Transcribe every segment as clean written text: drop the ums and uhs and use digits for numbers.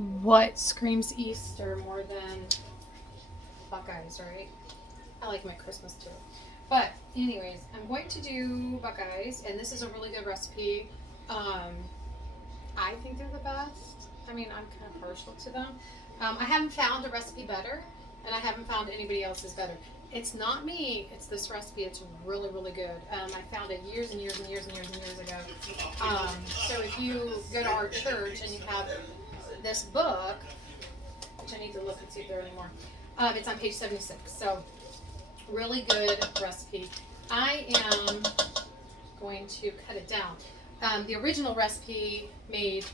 What screams Easter more than Buckeyes, right? I like my Christmas too. But anyways, I'm going to do Buckeyes, and this is a really good recipe. Um, I think they're the best. I mean, I'm kind of partial to them. I haven't found a recipe better, and I haven't found anybody else's better. It's not me. It's this recipe. It's really, really good. I found it years and years and years and years and years ago. So if you go to our church and you have this book, which I need to look and see if there are any more, it's on page 76. So really good recipe. I am going to cut it down. The original recipe made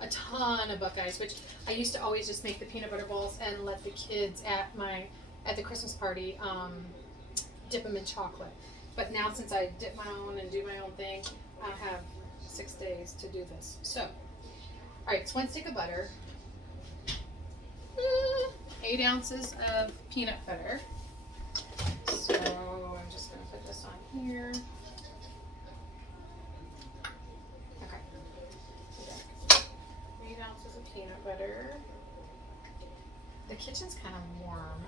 a ton of Buckeyes, which I used to always just make the peanut butter balls and let the kids at the Christmas party dip them in chocolate. But now since I dip my own and do my own thing, I have 6 days to do this. So, all right, it's 1 stick of butter, 8 ounces of peanut butter. So I'm just going to put this on here. Okay. 8 ounces of peanut butter. The kitchen's kind of warm,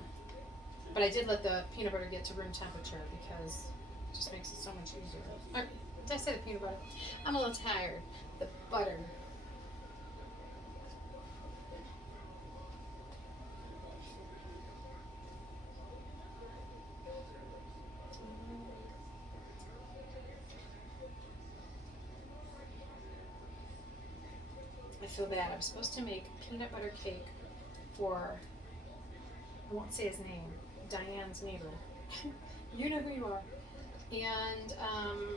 but I did let the peanut butter get to room temperature because it just makes it so much easier. Or, did I say the peanut butter? I'm a little tired. The butter. I feel bad. I'm supposed to make peanut butter cake for, I won't say his name, Diane's neighbor. You know who you are. And,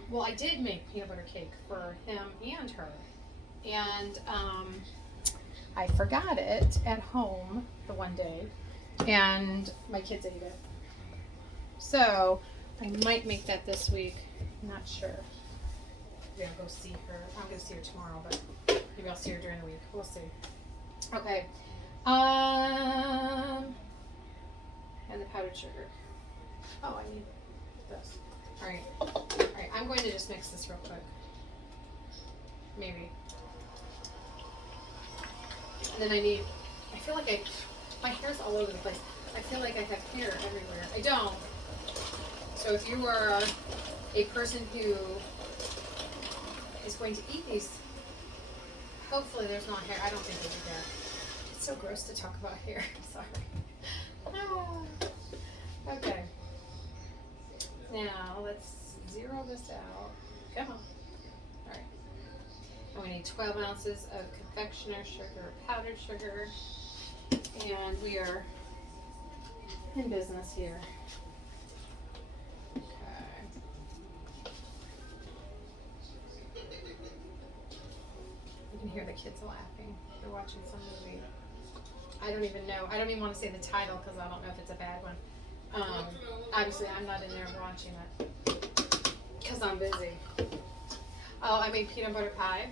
well, I did make peanut butter cake for him and her. And I forgot it at home the one day, and my kids ate it. So I might make that this week. I'm not sure. Maybe I'll go see her. I'm going to see her tomorrow, but maybe I'll see her during the week. We'll see. Okay. And the powdered sugar. Oh, I need this. All right. All right. I'm going to just mix this real quick. Maybe. And then I feel like my hair's all over the place. I feel like I have hair everywhere. I don't. So if you are a person who is going to eat these, hopefully there's not hair. I don't think there's hair. It's so gross to talk about hair. Sorry. Okay. Now let's zero this out. Come on. All right. And we need 12 ounces of confectioner sugar, powdered sugar, and we are in business here. You can hear the kids laughing. They're watching some movie. I don't even know. I don't even want to say the title because I don't know if it's a bad one. Obviously, I'm not in there watching it because I'm busy. Oh, I made peanut butter pie,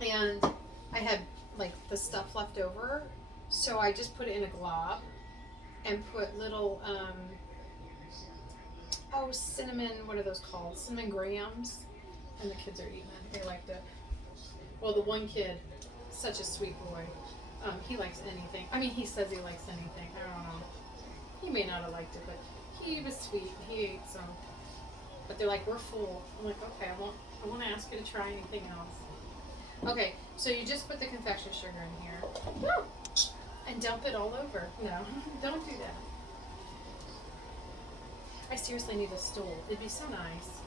and I had like the stuff left over, so I just put it in a glob and put little cinnamon. What are those called? Cinnamon grahams, and the kids are eating it. They liked it. Well, the one kid, such a sweet boy, he likes anything. I mean, he says he likes anything. I don't know. He may not have liked it, but he was sweet. He ate some. But they're like, we're full. I'm like, okay, I won't ask you to try anything else. Okay, so you just put the confection sugar in here. And dump it all over. No, don't do that. I seriously need a stool. It'd be so nice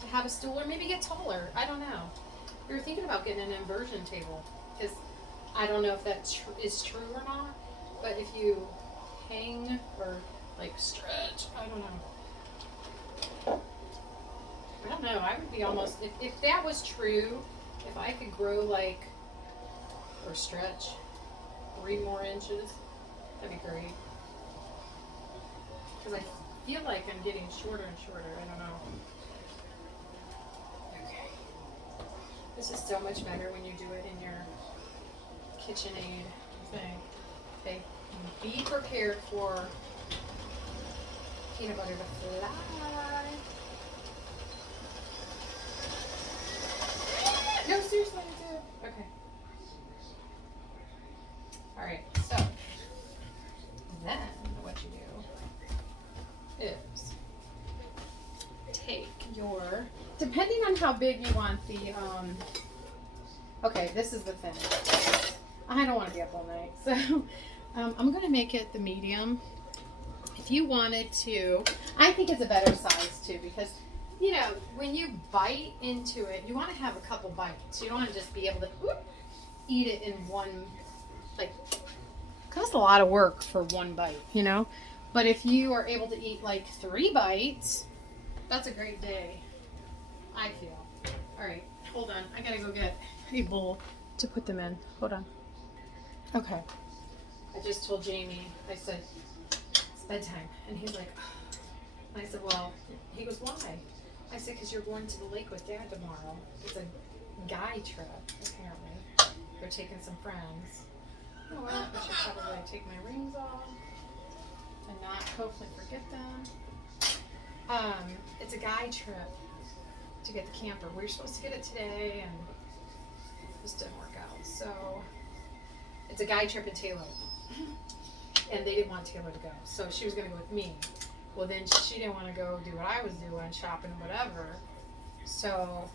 to have a stool, or maybe get taller. I don't know. We were thinking about getting an inversion table, because I don't know if that is true or not, but if you hang or like stretch, I don't know. I would be almost, if that was true, if I could grow like, or stretch 3 more inches, that'd be great. Because I feel like I'm getting shorter and shorter. I don't know. Okay. This is so much better when you do it in your KitchenAid thing. Okay. Be prepared for peanut butter to fly. No, seriously, I do. Okay. Alright, so then what you do is take your, depending on how big you want the, okay, this is the thing. I don't want to be up all night, so I'm going to make it the medium. If you wanted to, I think it's a better size too, because, you know, when you bite into it, you want to have a couple bites. You don't want to just be able to eat it in one, like, because that's a lot of work for one bite, you know? But if you are able to eat like 3 bites, that's a great day, I feel. All right, hold on. I got to go get a bowl to put them in. Hold on. Okay. I just told Jamie, I said, it's bedtime. And he's like, oh. And I said, well, he goes, why? I said, because you're going to the lake with Dad tomorrow. It's a guy trip, apparently. They're taking some friends. You know what? I should probably take my rings off and not hopefully forget them. It's a guy trip to get the camper. We were supposed to get it today and it just didn't work out. So it's a guy trip in Taylor. And they didn't want Taylor to go. So she was going to go with me. Well, then she didn't want to go do what I was doing, shopping, whatever. So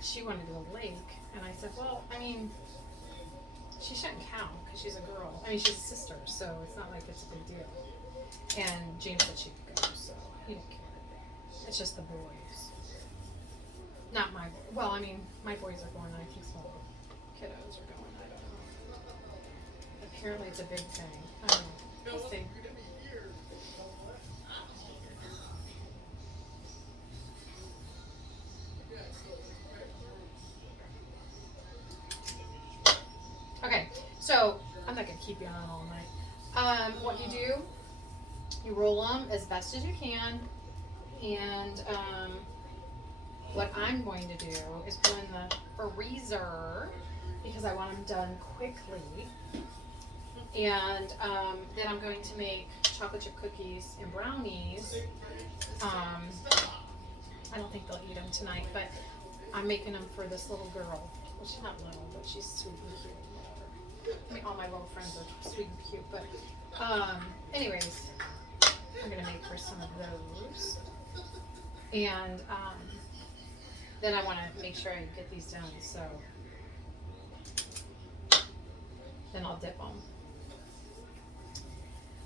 she wanted to go to the lake. And I said, well, I mean, she shouldn't count because she's a girl. I mean, she's a sister, so it's not like it's a big deal. And James said she could go, so he didn't care. It's just the boys. Not my boys. Well, I mean, my boys are going. I think some kiddos are going. I don't know. Apparently, it's a big thing. I don't know. We'll see. Okay, so I'm not going to keep you on all night. What you do, you roll them as best as you can, and what I'm going to do is put in the freezer because I want them done quickly. And then I'm going to make chocolate chip cookies and brownies. I don't think they'll eat them tonight, but I'm making them for this little girl. Well, she's not little, but she's sweet and cute. I mean, all my little friends are sweet and cute, but anyways, I'm gonna make her some of those, and then I want to make sure I get these done. So then I'll dip them.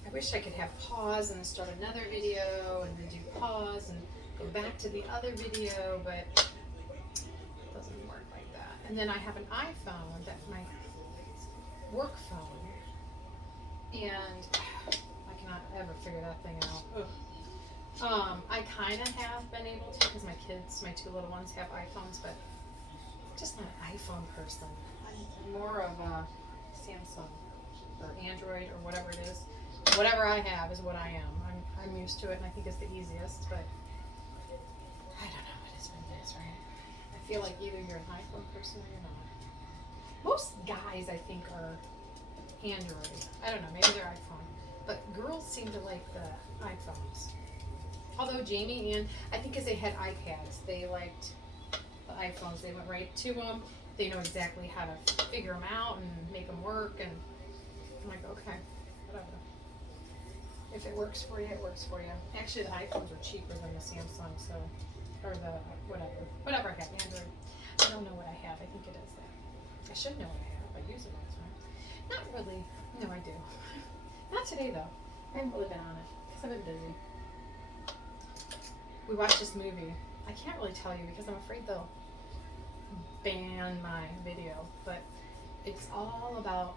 I wish I could have pause and then start another video, and then do pause and go back to the other video, but it doesn't work like that. And then I have an iPhone that my work phone, and I cannot ever figure that thing out. Ugh. I kind of have been able to because my kids, my 2 little ones, have iPhones, but I'm just not an iPhone person. I'm more of a Samsung or Android or whatever it is. Whatever I have is what I am. I'm used to it, and I think it's the easiest, but I don't know. It is what it is, right? I feel like either you're an iPhone person or you're not. Most guys, I think, are Android. I don't know, maybe they're iPhone. But girls seem to like the iPhones. Although Jamie and, I think because they had iPads, they liked the iPhones. They went right to them. They know exactly how to figure them out and make them work. And I'm like, okay, whatever. If it works for you, it works for you. Actually, the iPhones are cheaper than the Samsung, so, or the, whatever I have, Android. I don't know what I have. I think it is that. I should know what I have. I use it all the time. Not really. No, I do. Not today, though. I haven't really been on it because I've been busy. We watched this movie. I can't really tell you because I'm afraid they'll ban my video, but it's all about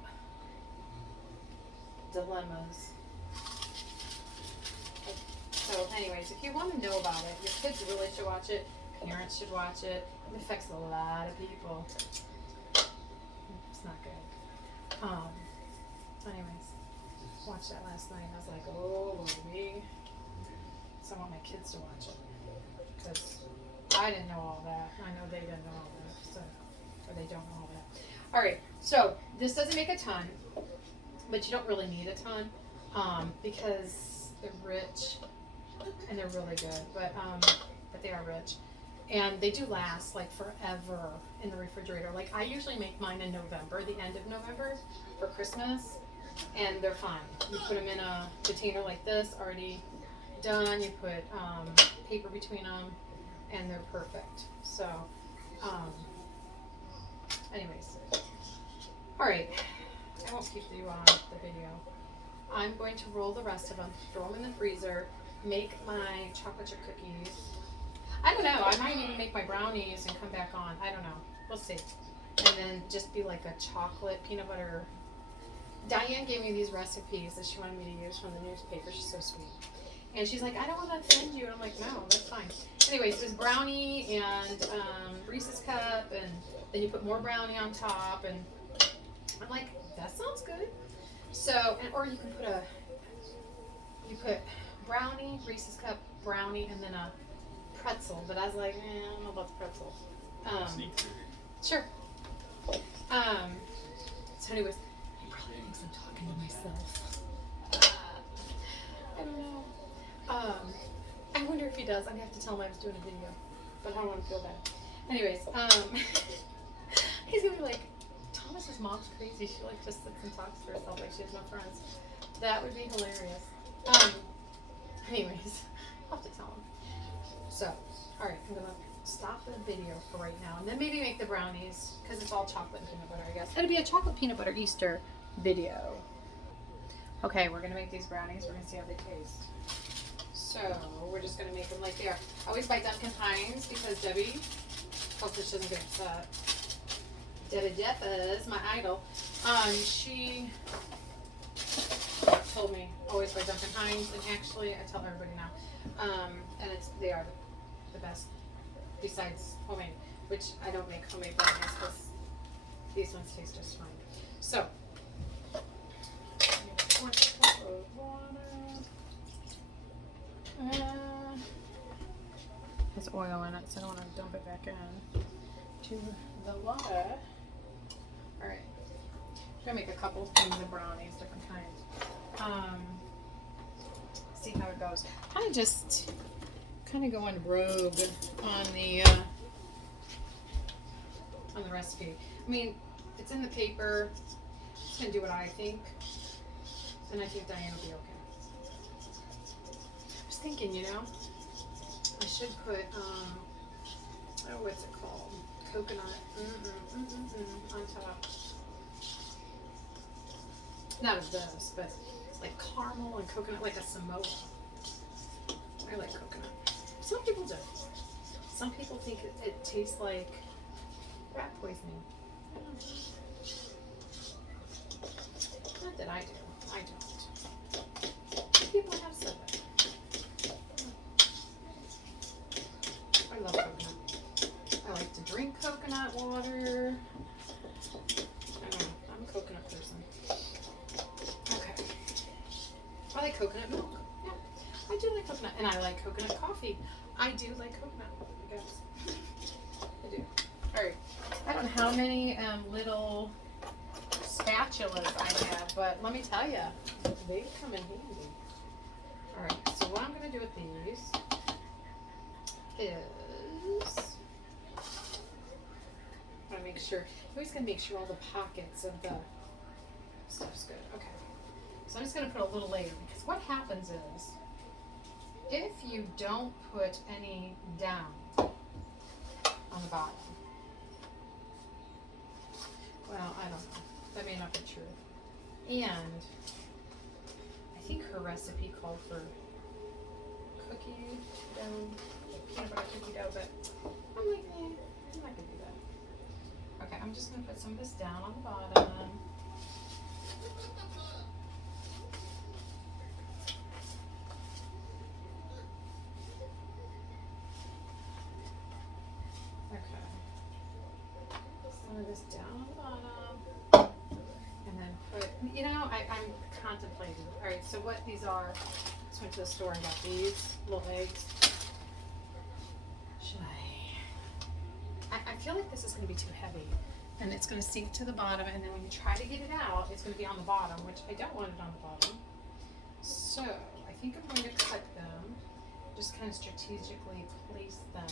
dilemmas. So anyways, if you want to know about it, your kids really should watch it, parents should watch it. It affects a lot of people. It's not good. Anyways, watched that last night and I was like, oh, Lordy. So I want my kids to watch it because I didn't know all that. I know they didn't know all that, so, or they don't know all that. All right, so this doesn't make a ton, but you don't really need a ton because they're rich and they're really good, but they are rich. And they do last like forever in the refrigerator. Like I usually make mine in November, the end of November for Christmas, and they're fine. You put them in a container like this, already done. You put paper between them, and they're perfect. So, anyways, all right. I won't keep you on the video. I'm going to roll the rest of them, throw them in the freezer, make my chocolate chip cookies. I don't know. I might even make my brownies and come back on. I don't know. We'll see. And then just be like a chocolate peanut butter. Diane gave me these recipes that she wanted me to use from the newspaper. She's so sweet. And she's like, I don't want to offend you. And I'm like, no, that's fine. Anyways, it was brownie and Reese's cup, and then you put more brownie on top. And I'm like, that sounds good. So, or you can put brownie, Reese's cup, brownie, and then a pretzel. But I was like, I don't know about the pretzel. Sure. So anyways, he probably thinks I'm talking to myself. I don't know. I wonder if he does. I'm gonna have to tell him I was doing a video, but I don't want to feel bad. Anyways, he's gonna be like, Thomas's mom's crazy. She like just sits and talks to herself like she has no friends. That would be hilarious. Anyways, I'll have to tell him. So, all right, I'm gonna stop the video for right now, and then maybe make the brownies because it's all chocolate and peanut butter, I guess. It'll be a chocolate peanut butter Easter video. Okay, we're gonna make these brownies. We're gonna see how they taste. So we're just gonna make them like they are. I always buy Duncan Hines because Debbie, hopefully she doesn't get upset. Debbie Jeffa is my idol. She told me always buy Duncan Hines, and actually I tell everybody now. And they are the best besides homemade, which I don't make homemade brownies because these ones taste just fine. So. There's oil in it, so I don't want to dump it back in to the water. Alright. I'm going to make a couple things of brownies, different kinds. See how it goes. Kind of going rogue on the recipe. I mean, it's in the paper. Just going to do what I think. And I think Diane will be okay. I was thinking, I should put, what's it called? Coconut on top. Not of this, but like caramel and coconut, like a Samoa. I like coconut. Some people do. Some people think it tastes like rat poisoning. I don't know. Not that I do. I don't. People have said that. I love coconut. I like to drink coconut water. I don't know. I'm a coconut person. Okay. I like coconut milk. Yeah. I do like coconut. And I like coconut coffee. I do like coconut, I guess. I do. Alright. I don't know how many little spatulas I have, but let me tell you, they come in handy. Alright, so what I'm going to do with these is I want to make sure, I'm always going to make sure all the pockets of the stuff's good. Okay, so I'm just going to put a little layer, because what happens is, if you don't put any down on the bottom, well, I don't know. That may not be true. And I think her recipe called for cookie dough, peanut butter cookie dough, but I'm like, I'm not gonna do that. Okay, I'm just gonna put some of this down on the bottom. Okay. Some of this down on the bottom. And then put, I'm contemplating. All right, so what these are, I just went to the store and got these little eggs. Should I feel like this is going to be too heavy, and it's going to sink to the bottom, and then when you try to get it out, it's going to be on the bottom, which I don't want it on the bottom. So I think I'm going to cut them, just kind of strategically place them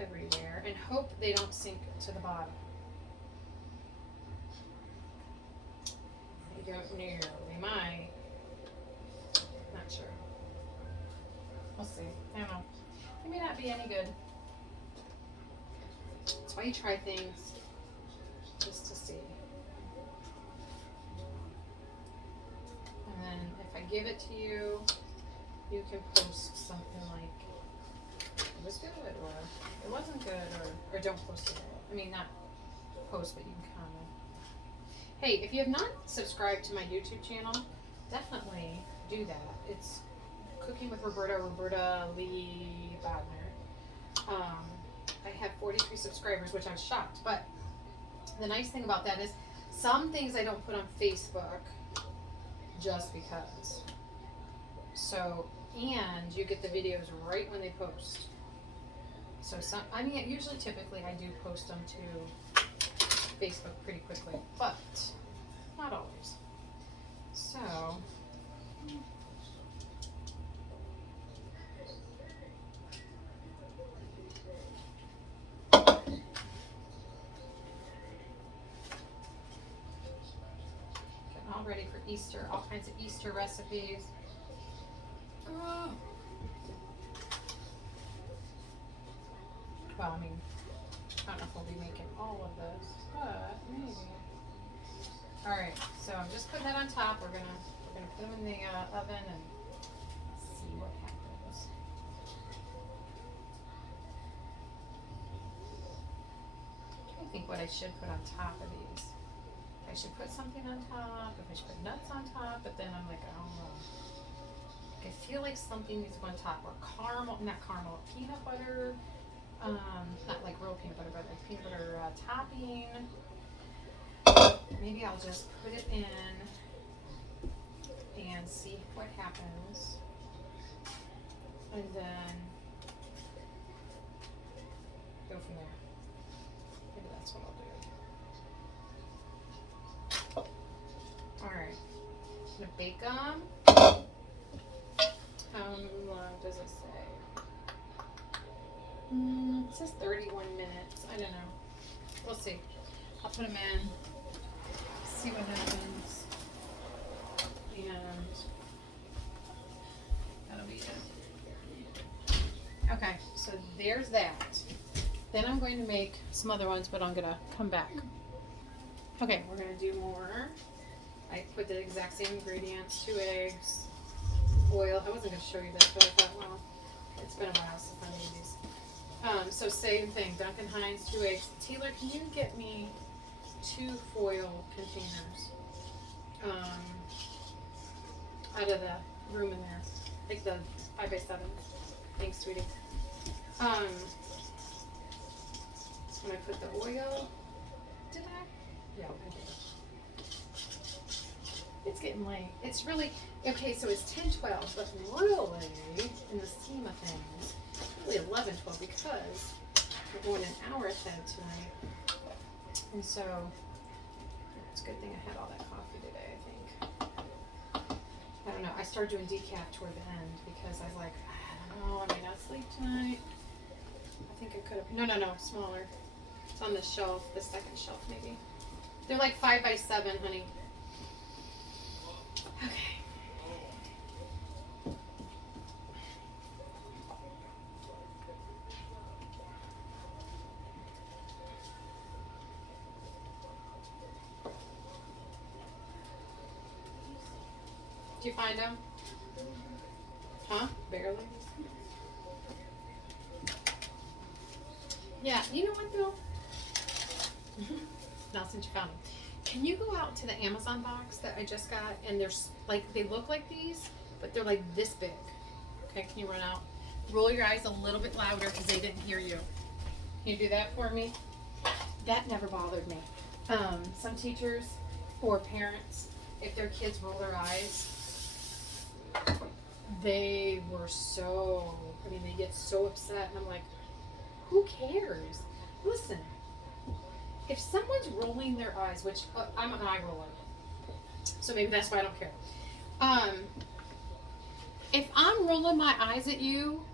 everywhere and hope they don't sink to the bottom. I don't know. They might. Not sure. We'll see. I don't know. They may not be any good. That's why you try things, just to see. And then if I give it to you, you can post something like it was good or it wasn't good or don't post it at all. I mean, not post, but you can comment. Hey, if you have not subscribed to my YouTube channel, definitely do that. It's Cooking with Roberta Lee Bodner. I have 43 subscribers, which I'm shocked. But the nice thing about that is some things I don't put on Facebook just because. So, and you get the videos right when they post. So some, I mean, usually typically I do post them to Facebook pretty quickly, but not always. So, all ready for Easter, all kinds of Easter recipes. Oh. Well, I mean, I don't know if we'll be making all of this, but maybe. All right, so I'm just putting that on top. We're gonna put them in the oven and see what happens. I think what I should put on top of these. I should put something on top, if I should put nuts on top, but then I'm like, I don't know. I feel like something needs to go on top, or caramel, not caramel, peanut butter, not like real peanut butter, but like peanut butter topping. Maybe I'll just put it in and see what happens. And then go from there. Maybe that's what I'll do. Alright, I'm gonna bake them. How long does it say? It says 31 minutes. I don't know. We'll see. I'll put them in, see what happens, and that'll be it. Okay, so there's that. Then I'm going to make some other ones, but I'm gonna come back. Okay, we're gonna do more. I put the exact same ingredients, 2 eggs, oil. I wasn't gonna show you this, but I thought, well, it's been a while since I made these. So same thing, Duncan Hines, 2 eggs. Taylor, can you get me 2 foil containers out of the room in there, like the 5x7. Thanks, sweetie. When I put the oil, did I? Yeah, I did. It's getting late. It's really okay. So it's 10:12, but really, in the scheme of things, really 11:12 because we're going an hour ahead tonight, and so. It's a good thing I had all that coffee today, I think. I don't know. I started doing decaf toward the end because I was like, I don't know, I may not sleep tonight. I think I could have. No, smaller. It's on the shelf, the second shelf maybe. They're like 5x7, honey. Okay. Did you find them? Huh? Barely. Yeah, you know what though? Now since you found them. Can you go out to the Amazon box that I just got and there's like, they look like these, but they're like this big. Okay, can you run out? Roll your eyes a little bit louder because they didn't hear you. Can you do that for me? That never bothered me. Some teachers or parents, if their kids roll their eyes, they were so, I mean, they get so upset, and I'm like, who cares? Listen, if someone's rolling their eyes, which I'm an eye roller, so maybe that's why I don't care. If I'm rolling my eyes at you,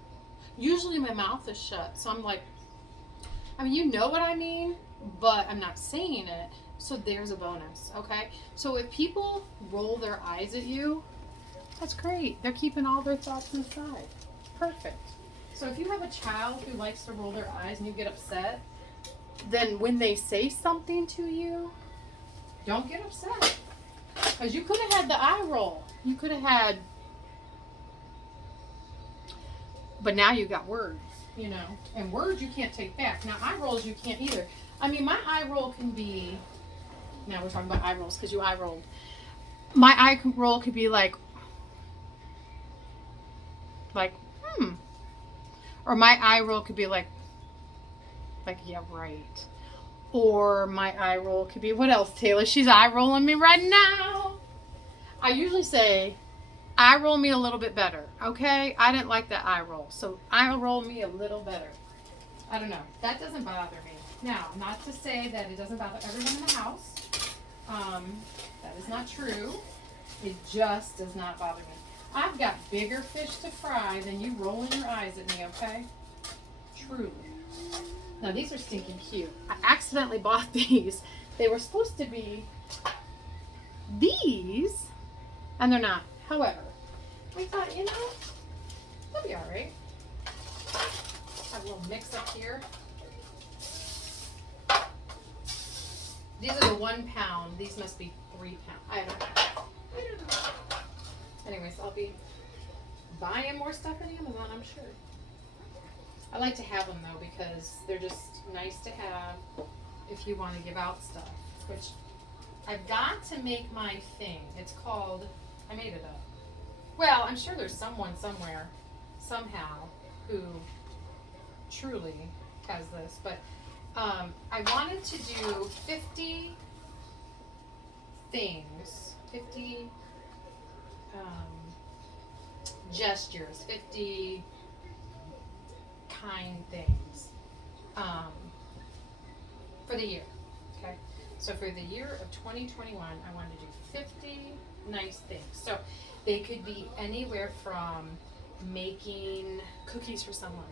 usually my mouth is shut, so I'm like, I mean, you know what I mean, but I'm not saying it. So there's a bonus, okay? So if people roll their eyes at you, that's great. They're keeping all their thoughts inside. Perfect. So if you have a child who likes to roll their eyes and you get upset, then when they say something to you, don't get upset. Because you could have had the eye roll. You could have had, but now you got words, you know. And words you can't take back. Now eye rolls you can't either. I mean, my eye roll can be, now we're talking about eye rolls because you eye rolled. My eye roll could be like, or my eye roll could be like, yeah, right. Or my eye roll could be, what else, Taylor? She's eye rolling me right now. I usually say, eye roll me a little bit better, okay? I didn't like that eye roll, so eye roll me a little better. I don't know. That doesn't bother me. Now, not to say that it doesn't bother everyone in the house. That is not true. It just does not bother me. I've got bigger fish to fry than you rolling your eyes at me, okay? Truly. Now, these are stinking cute. I accidentally bought these. They were supposed to be these, and they're not. However, I thought, you know, they'll be all right. Have a little mix up here. These are the 1 pound. These must be 3 pound. I don't know. Anyways, I'll be buying more stuff on Amazon, I'm sure. I like to have them though because they're just nice to have if you want to give out stuff. Which I've got to make my thing. It's called, I made it up. Well, I'm sure there's someone somewhere, somehow, who truly has this. But I wanted to do 50 things, 50 gestures, 50 kind things for the year. Okay, so for the year of 2021, I wanted to do 50 nice things. So they could be anywhere from making cookies for someone,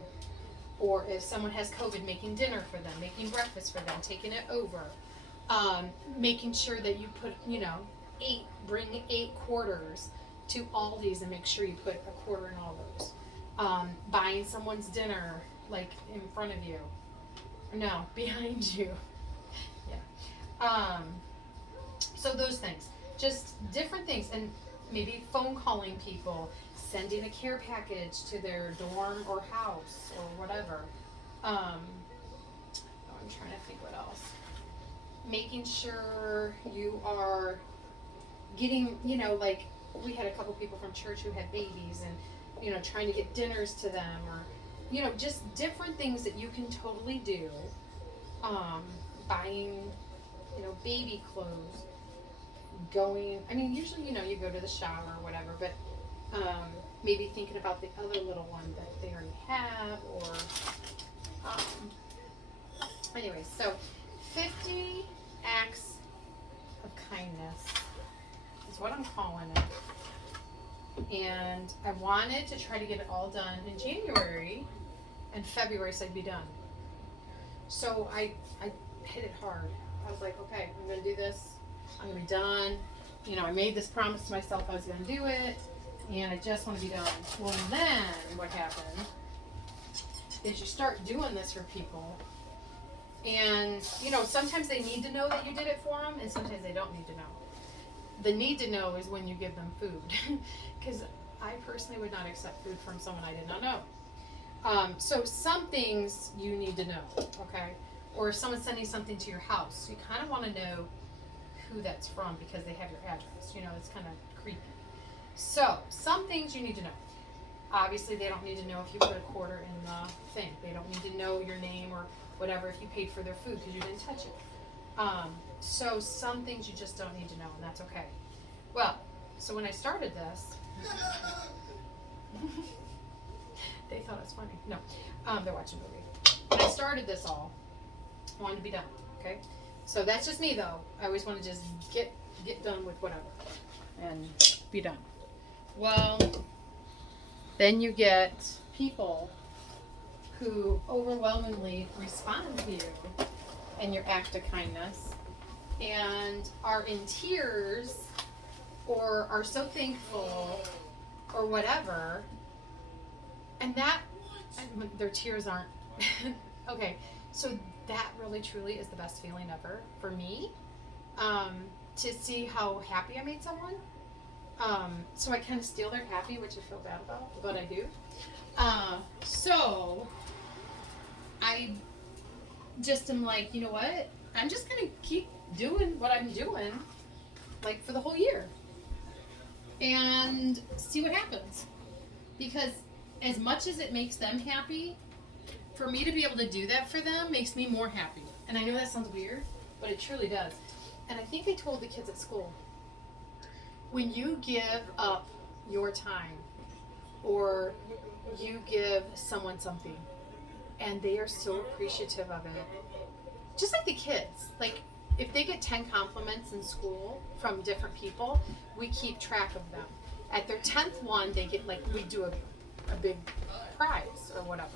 or if someone has COVID, making dinner for them, making breakfast for them, taking it over, making sure that you put, you know, bring 8 quarters to Aldi's and make sure you put a quarter in all those. Buying someone's dinner, like in front of you. No, behind you. Yeah. So those things. Just different things. And maybe phone calling people, sending a care package to their dorm or house or whatever. I'm trying to think what else. Making sure you are getting, you know, like we had a couple people from church who had babies and, you know, trying to get dinners to them, or, you know, just different things that you can totally do. Buying, you know, baby clothes, going, I mean, usually, you know, you go to the shower or whatever, but maybe thinking about the other little one that they already have, or, anyway, so 50 acts of kindness is what I'm calling it. And I wanted to try to get it all done in January, and February said I'd be done. So I hit it hard. I was like, okay, I'm going to do this. I'm going to be done. You know, I made this promise to myself I was going to do it, and I just want to be done. Well, then what happened is you start doing this for people, and, you know, sometimes they need to know that you did it for them, and sometimes they don't need to know. The need to know is when you give them food, because I personally would not accept food from someone I did not know. So some things you need to know, okay? Or if someone's sending something to your house, you kind of want to know who that's from because they have your address. You know, it's kind of creepy. So some things you need to know. Obviously, they don't need to know if you put a quarter in the thing. They don't need to know your name or whatever if you paid for their food because you didn't touch it. So some things you just don't need to know, and that's okay. Well, so when I started this, they thought it was funny. No, they're watching a movie. When I started this all, I wanted to be done, okay? So that's just me, though. I always want to just get done with whatever and be done. Well, then you get people who overwhelmingly respond to you and your act of kindness and are in tears or are so thankful or whatever, and that, their tears aren't, okay, so that really truly is the best feeling ever for me, to see how happy I made someone. So I kind of steal their happy, which I feel bad about, but I do. So I just am like, you know what? I'm just gonna keep doing what I'm doing, like for the whole year, and see what happens. Because as much as it makes them happy, for me to be able to do that for them makes me more happy. And I know that sounds weird, but it truly does. And I think I told the kids at school, when you give up your time or you give someone something and they are so appreciative of it, just like the kids, like if they get 10 compliments in school from different people, we keep track of them. At their 10th one, they get, like, we do a big prize or whatever.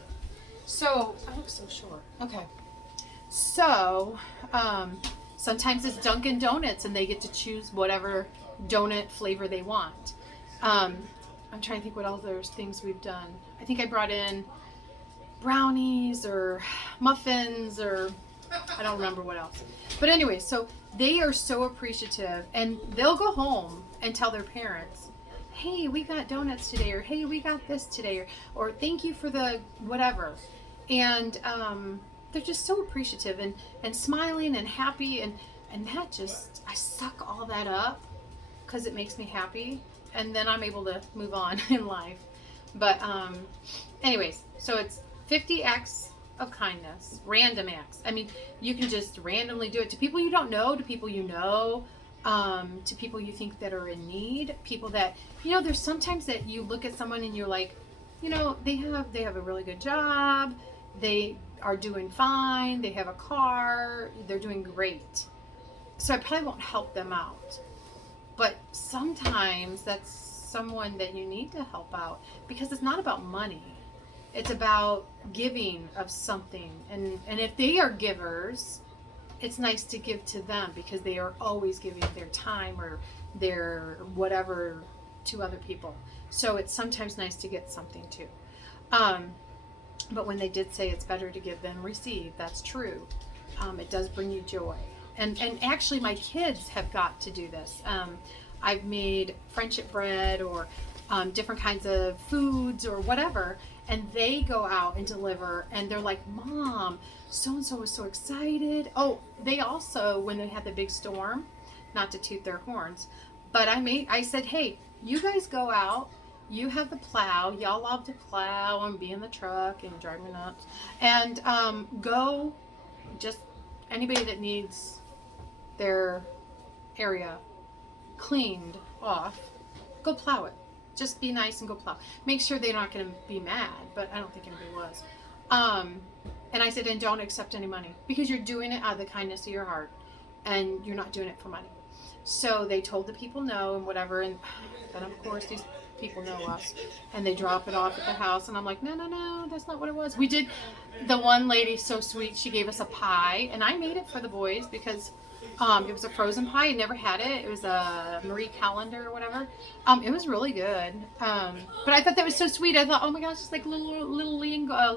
So, I look so short. Okay. So, sometimes it's Dunkin' Donuts and they get to choose whatever donut flavor they want. I'm trying to think what other things we've done. I think I brought in brownies or muffins or I don't remember what else. But anyway, so they are so appreciative and they'll go home and tell their parents, hey, we got donuts today, or hey, we got this today, or thank you for the whatever. And they're just so appreciative and smiling and happy, and that just, I suck all that up because it makes me happy, and then I'm able to move on in life. But anyways, so it's 50 acts of kindness, random acts. I mean, you can just randomly do it to people you don't know, to people you know, to people you think that are in need, people that, you know, there's sometimes that you look at someone and you're like, you know, they have a really good job, they are doing fine, they have a car, they're doing great. So I probably won't help them out. But sometimes that's someone that you need to help out, because it's not about money. It's about giving of something. And if they are givers, it's nice to give to them because they are always giving their time or their whatever to other people. So it's sometimes nice to get something too. But when they did say it's better to give than receive, that's true. It does bring you joy. And actually my kids have got to do this. I've made friendship bread or different kinds of foods or whatever, and they go out and deliver, and they're like, Mom, so-and-so was so excited. Oh, they also, when they had the big storm, not to toot their horns, but I said, hey, you guys go out, you have the plow, y'all love to plow and be in the truck and drive me nuts, and go, just anybody that needs their area cleaned off, go plow it. Just be nice and go plow. Make sure they're not going to be mad, but I don't think anybody was. And I said, and don't accept any money, because you're doing it out of the kindness of your heart, and you're not doing it for money. So they told the people no and whatever, and then of course these people know us, and they drop it off at the house, and I'm like, no, that's not what it was. We did, the one lady, so sweet, she gave us a pie, and I made it for the boys because it was a frozen pie. I never had it. It was a Marie Callender or whatever. It was really good. But I thought that was so sweet. I thought, oh my gosh, it's like little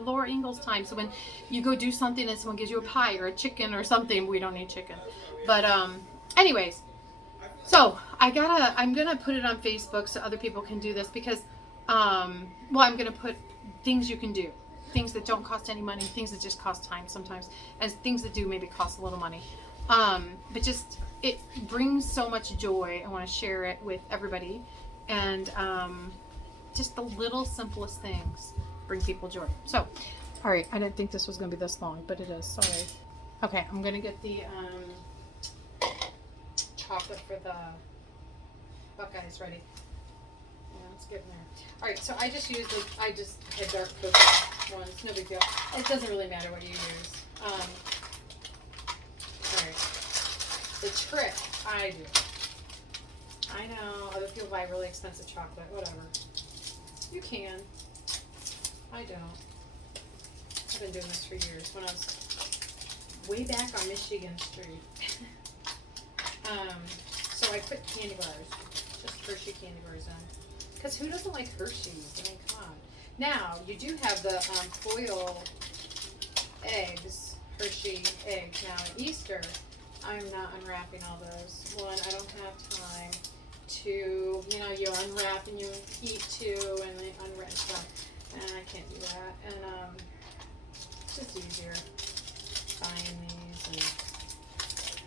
Laura Ingalls time. So when you go do something and someone gives you a pie or a chicken or something, we don't need chicken. But anyways, so I'm gonna put it on Facebook so other people can do this, because I'm gonna put things you can do. Things that don't cost any money, things that just cost time sometimes, and things that do maybe cost a little money. But just, it brings so much joy. I want to share it with everybody. And just the little simplest things bring people joy. So, all right, I didn't think this was going to be this long, but it is. Sorry. Okay, I'm going to get the chocolate for the Buckeyes ready. Yeah, it's getting there. All right, so I just had dark cocoa ones. No big deal. It doesn't really matter what you use. Alright, the trick I do. I know other people buy really expensive chocolate, whatever. You can. I don't. been doing this for years. When I was way back on Michigan Street. So I put candy bars, just Hershey candy bars in. Because who doesn't like Hershey's? I mean, come on. Now, you do have the foil eggs, Hershey eggs. Now, at Easter, I'm not unwrapping all those. One, I don't have time. Two, you know, you unwrap and you eat two, and then unwrap stuff. And I can't do that. And it's just easier buying these.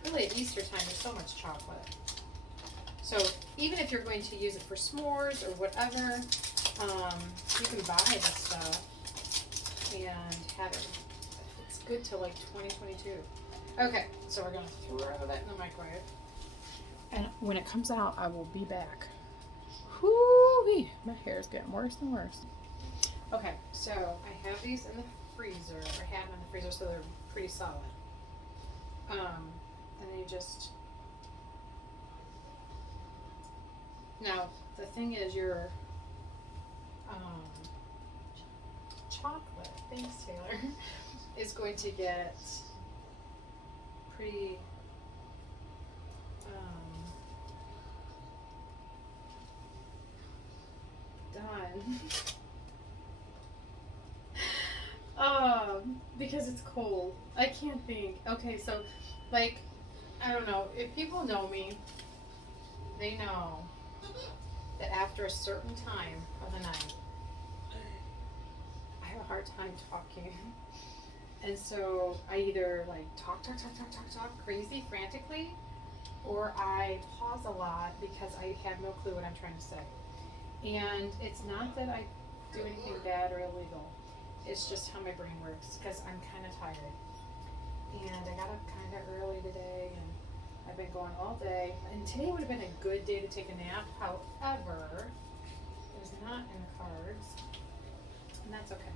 And really, at Easter time, there's so much chocolate. So even if you're going to use it for s'mores or whatever, you can buy this stuff and have it. It's good till like 2022. Okay, so we're gonna throw that in the microwave. And when it comes out, I will be back. Whoo-wee, my hair is getting worse and worse. Okay, so I have these in the freezer. I have them in the freezer, so they're pretty solid. And then you just. Now, the thing is, your chocolate, thanks Taylor, is going to get pretty done. Because it's cold. I can't think. Okay, so, like, I don't know. If people know me, they know that after a certain time of the night, I have a hard time talking. And so I either like talk crazy, frantically, or I pause a lot because I have no clue what I'm trying to say. And it's not that I do anything bad or illegal. It's just how my brain works because I'm kind of tired. And I got up kind of early today, and I've been going all day, and today would have been a good day to take a nap. However, it was not in the cards, and that's okay.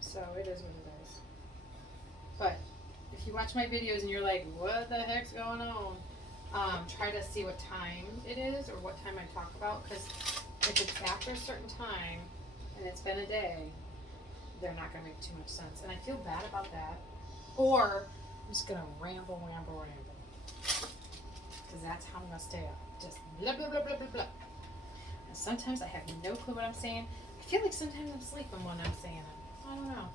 So it is what it is. But if you watch my videos and you're like, what the heck's going on? Try to see what time it is or what time I talk about, because if it's after a certain time and it's been a day, they're not going to make too much sense. And I feel bad about that. Or I'm just gonna ramble. Because that's how I'm gonna stay up. Just blah, blah, blah, blah, blah, blah. And sometimes I have no clue what I'm saying. I feel like sometimes I'm sleeping when I'm saying it. I don't know.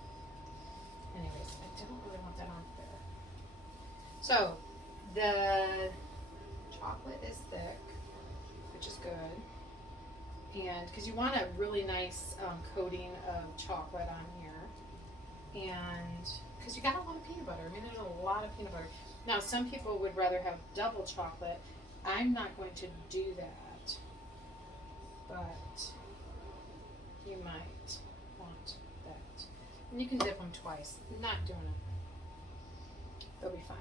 Anyways, I don't really want that on there. So, the chocolate is thick, which is good. And, because you want a really nice coating of chocolate on here. And because you got a lot of peanut butter. I mean, there's a lot of peanut butter. Now, some people would rather have double chocolate. I'm not going to do that, but you might want that. And you can dip them twice. I'm not doing it. They'll be fine.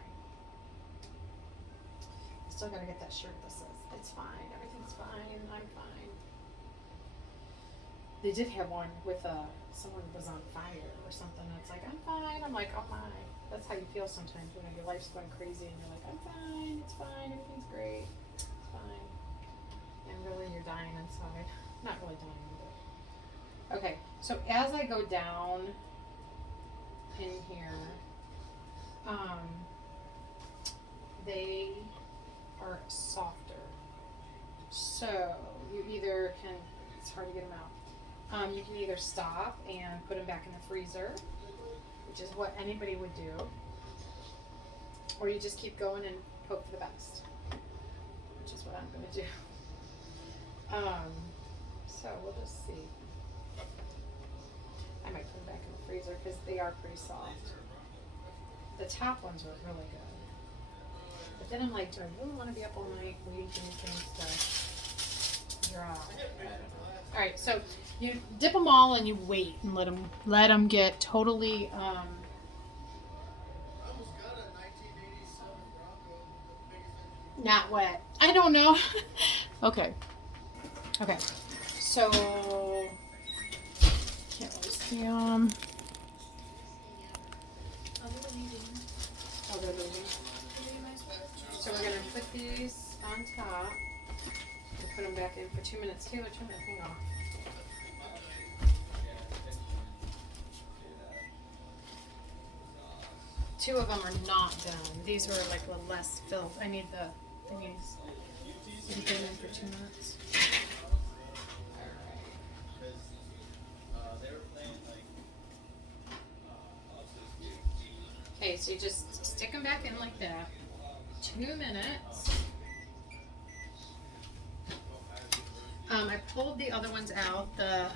I still gotta get that shirt that says, it's fine, everything's fine, I'm fine. They did have one with someone was on fire or something. It's like, I'm fine. I'm like, oh my. That's how you feel sometimes when your life's going crazy and you're like, I'm fine. It's fine. Everything's great. It's fine. And really, you're dying inside. Not really dying, but. Okay, so as I go down in here, they are softer. So you either can, it's hard to get them out. You can either stop and put them back in the freezer, which is what anybody would do, or you just keep going and hope for the best, which is what I'm going to do. So we'll just see. I might put them back in the freezer because they are pretty soft. The top ones were really good. But then I'm like, do I really want to be up all night waiting for these things to dry? All right, so you dip them all and you wait and let them get totally. Not wet. I don't know. Okay. So can't really see them. Oh, they're moving. So we're gonna put these on top and put them back in for 2 minutes. Taylor, turn that thing off. 2 of them are not done. These were like a little less filled. I need the thingies. You've been in for 2 minutes. Okay, so you just stick them back in like that. 2 minutes. I pulled the other ones out, the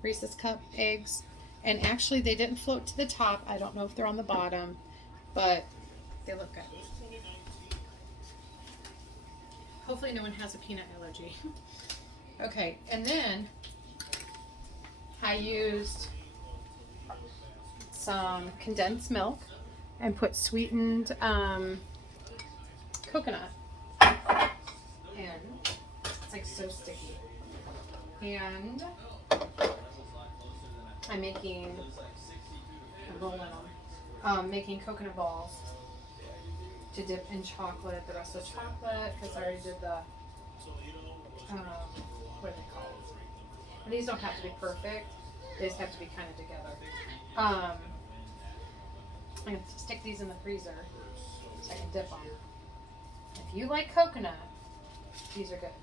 Reese's Cup eggs, and actually they didn't float to the top. I don't know if they're on the bottom, but they look good. Hopefully no one has a peanut allergy. Okay, and then I used some condensed milk and put sweetened coconut. And it's like so sticky. And I'm making, making coconut balls to dip in chocolate, the rest of chocolate, because I already did the, what are they called? And these don't have to be perfect, they just have to be kind of together. I'm going to stick these in the freezer so I can dip them. If you like coconut, these are good.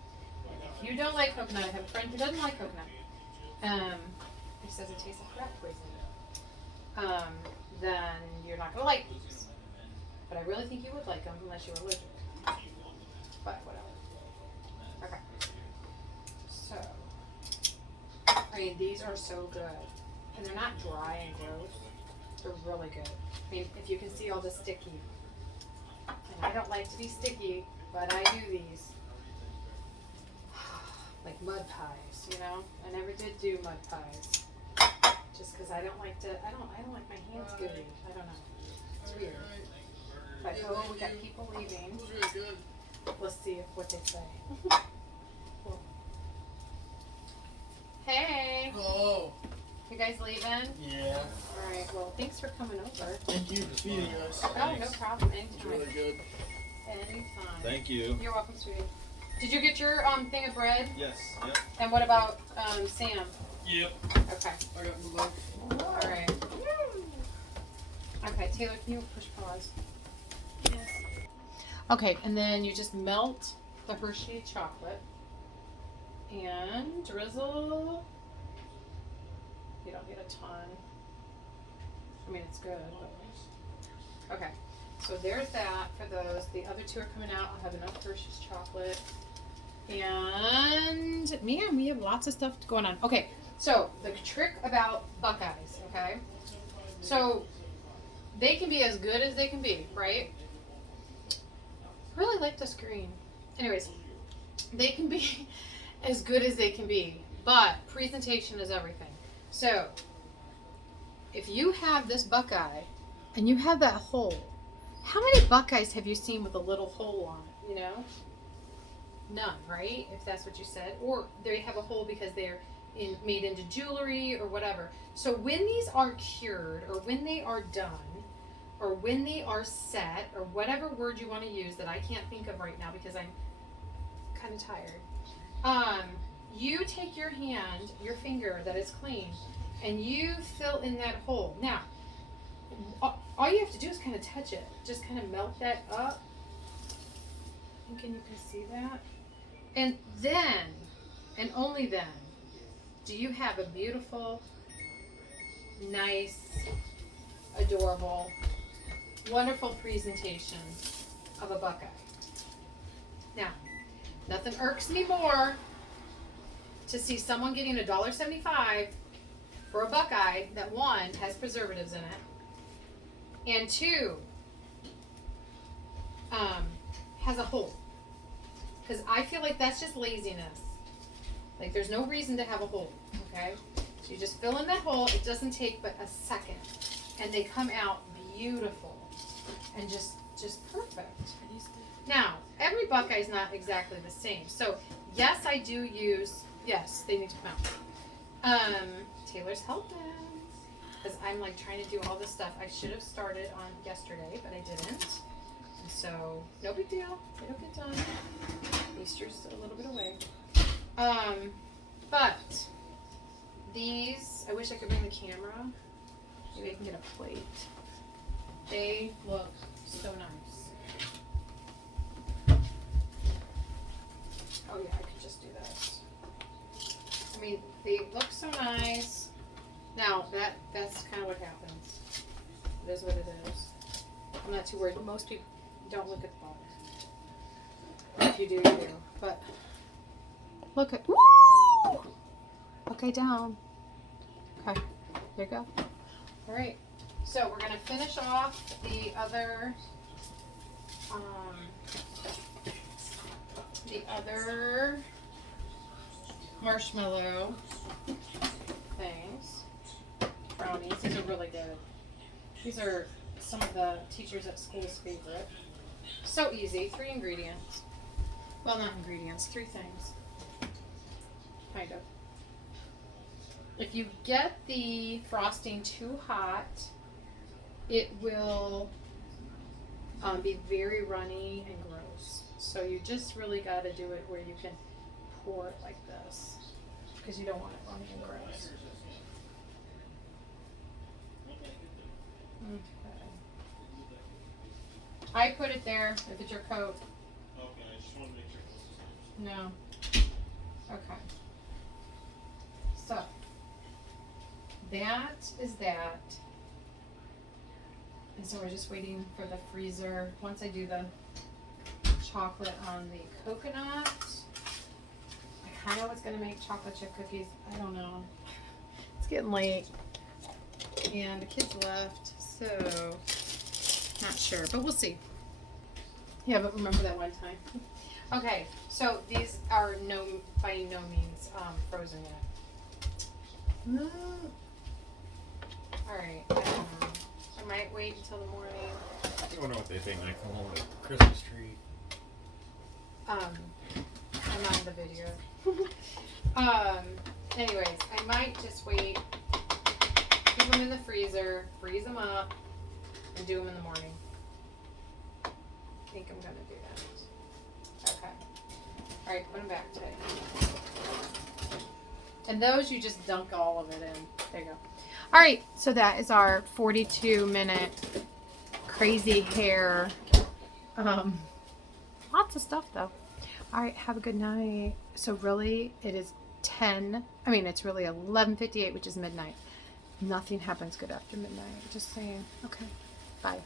And if you don't like coconut, I have a friend who doesn't like coconut. He says it tastes like rat poison. Then you're not going to like these. But I really think you would like them unless you were allergic. But whatever. Okay. So, I mean, these are so good. And they're not dry and gross. They're really good. I mean, if you can see all the sticky. And I don't like to be sticky, but I do these. Like mud pies, you know? I never did do mud pies. Just because I don't like to, I don't like my hands gooey. I don't know. It's weird. But oh, we got people leaving. Let's see what they say. Cool. Hey. Hello. You guys leaving? Yeah. Alright, well, thanks for coming over. Thank you for feeding us. Oh, no problem. Anytime. It's really good. Anytime. Thank you. You're welcome, sweetie. Did you get your thing of bread? Yes. Yep. And what about Sam? Yep. Okay. I got my lunch. Alright. Okay, Taylor, can you push pause? Yes. Okay, and then you just melt the Hershey chocolate and drizzle. You don't get a ton. I mean, it's good, but okay. So there's that for those. The other 2 are coming out. I'll have enough Hershey's chocolate. And man, we have lots of stuff going on. Okay, so the trick about Buckeyes, okay? So they can be as good as they can be, right? I really like this green. Anyways, they can be as good as they can be, but presentation is everything. So if you have this Buckeye and you have that hole, how many Buckeyes have you seen with a little hole on it, you know? None, right? If that's what you said. Or they have a hole because they're made into jewelry or whatever. So when these are cured or when they are done or when they are set or whatever word you want to use that I can't think of right now because I'm kind of tired. You take your hand, your finger that is clean, and you fill in that hole. Now, all you have to do is kind of touch it. Just kind of melt that up. I'm thinking you can see that. And then, and only then, do you have a beautiful, nice, adorable, wonderful presentation of a Buckeye. Now, nothing irks me more to see someone getting $1.75 for a Buckeye that 1, has preservatives in it, and 2, has a hole. Because I feel like that's just laziness. Like there's no reason to have a hole, okay? So you just fill in that hole. It doesn't take but a second, and they come out beautiful and just perfect. Now, every Buckeye is not exactly the same. So yes, I do use. Yes, they need to come out. Taylor's helping because I'm like trying to do all this stuff. I should have started on yesterday, but I didn't. And so no big deal. It'll get done. Easter's a little bit away. But these, I wish I could bring the camera. Maybe I can get a plate. They look so nice. Oh yeah, I could just do this. I mean, they look so nice. Now, that's kind of what happens. It is what it is. I'm not too worried, but most people don't look at the bottom. If you do, you do. But look at, woo! Okay, down. Okay, there you go. All right, so we're gonna finish off the other marshmallow things. Brownies. These are really good. These are some of the teachers at school's favorite. So easy. 3 ingredients. Well, not ingredients. 3 things. Kind of. If you get the frosting too hot, it will be very runny and gross. So you just really got to do it where you can pour it like this, because you don't want it runny and gross. Okay. I put it there if it's your coat. Okay, I just want to make sure. No. Okay. So that is that. And so we're just waiting for the freezer. Once I do the chocolate on the coconut, I kind of was going to make chocolate chip cookies. I don't know. It's getting late. And the kids left, so not sure, but we'll see. Yeah, but remember that one time. Okay, so these are by no means frozen yet. All right, I don't know. I might wait until the morning. I wonder what they think when I come home with a Christmas tree. I'm on the video. Anyways, I might just wait, keep them in the freezer, freeze them up, and do them in the morning. I think I'm gonna do that. Okay. All right, put them back today. And those you just dunk all of it in. There you go. All right, so that is our 42-minute crazy hair. Lots of stuff though. All right, have a good night. So really, it is it's really 11:58, which is midnight. Nothing happens good after midnight. Just saying. Okay, bye.